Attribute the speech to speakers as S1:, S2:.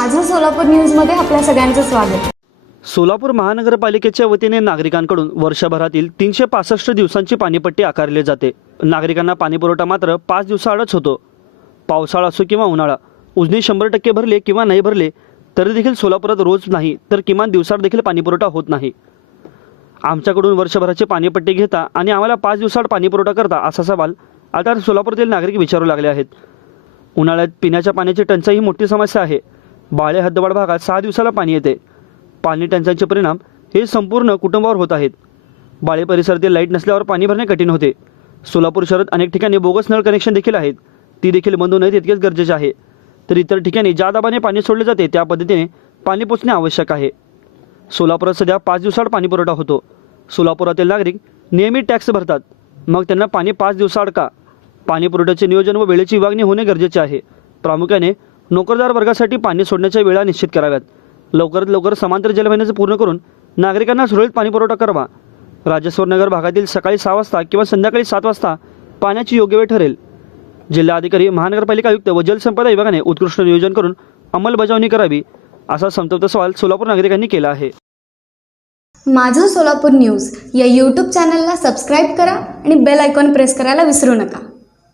S1: माझं सोलापूर न्यूजमध्ये आपल्या सगळ्यांचं स्वागत.
S2: सोलापूर महानगरपालिकेच्या वतीने नागरिकांकडून वर्षभरातील तीनशे पासष्ट दिवसांची पाणीपट्टी आकारली जाते. नागरिकांना पाणीपुरवठा मात्र पाच दिवसाआडच होतो. पावसाळा असो किंवा उन्हाळा उजनी शंभर टक्के भरले किंवा नाही भरले तरी देखील सोलापुरात रोज नाही तर किमान दिवसाआड देखील पाणीपुरवठा होत नाही. आमच्याकडून वर्षभराची पाणीपट्टी घेता आणि आम्हाला पाच दिवसाआड पाणीपुरवठा करता असा सवाल आता सोलापूरतील नागरिक विचारू लागले आहेत. उन्हाळ्यात पिण्याच्या पाण्याची टंचाई ही मोठी समस्या आहे. बाळे हद्दवाड भागात सहा दिवसाला पाणी येते. पाणी टंचाईचे परिणाम हे संपूर्ण कुटुंबावर होत आहेत. बाळे परिसरातील लाइट नसल्यावर पाणी भरणे कठीण होते. सोलापूर शहरात अनेक ठिकाणी बोगस नळ कनेक्शन देखील आहेत. ती देखील बंद होणे तितकेच गरजेचे आहे. तर इतर ठिकाणी ज्या दाबाने पाणी सोडले जाते त्या पद्धतीने पाणी पोचणे आवश्यक आहे. सोलापुरात सध्या पाच दिवसाआड पाणी पुरवठा होतो. सोलापुरातील नागरिक नियमित टॅक्स भरतात. मग त्यांना पाणी पाच दिवसाआड का? पाणी पुरवठ्याचे नियोजन व वेळेची विभागणी होणे गरजेचे आहे. प्रामुख्याने नोकरदार वर्गासाठी पाणी सोडण्याच्या वेळा निश्चित कराव्यात. लवकरात लवकर समांतर जलवाहिन्याचं पूर्ण करून नागरिकांना सुरळीत पाणी पुरवठा करावा. राजेश्वर नगर भागातील सकाळी सहा वाजता किंवा संध्याकाळी सात वाजता पाण्याची योग्य वेळ ठरेल. जिल्हाधिकारी महानगरपालिका आयुक्त व जलसंपदा विभागाने उत्कृष्ट नियोजन करून अंमलबजावणी करावी असा संतप्त सवाल सोलापूर नागरिकांनी केला आहे.
S1: माझं सोलापूर न्यूज या यूट्यूब चॅनलला सबस्क्राईब करा आणि बेल आयकॉन प्रेस करायला विसरू नका.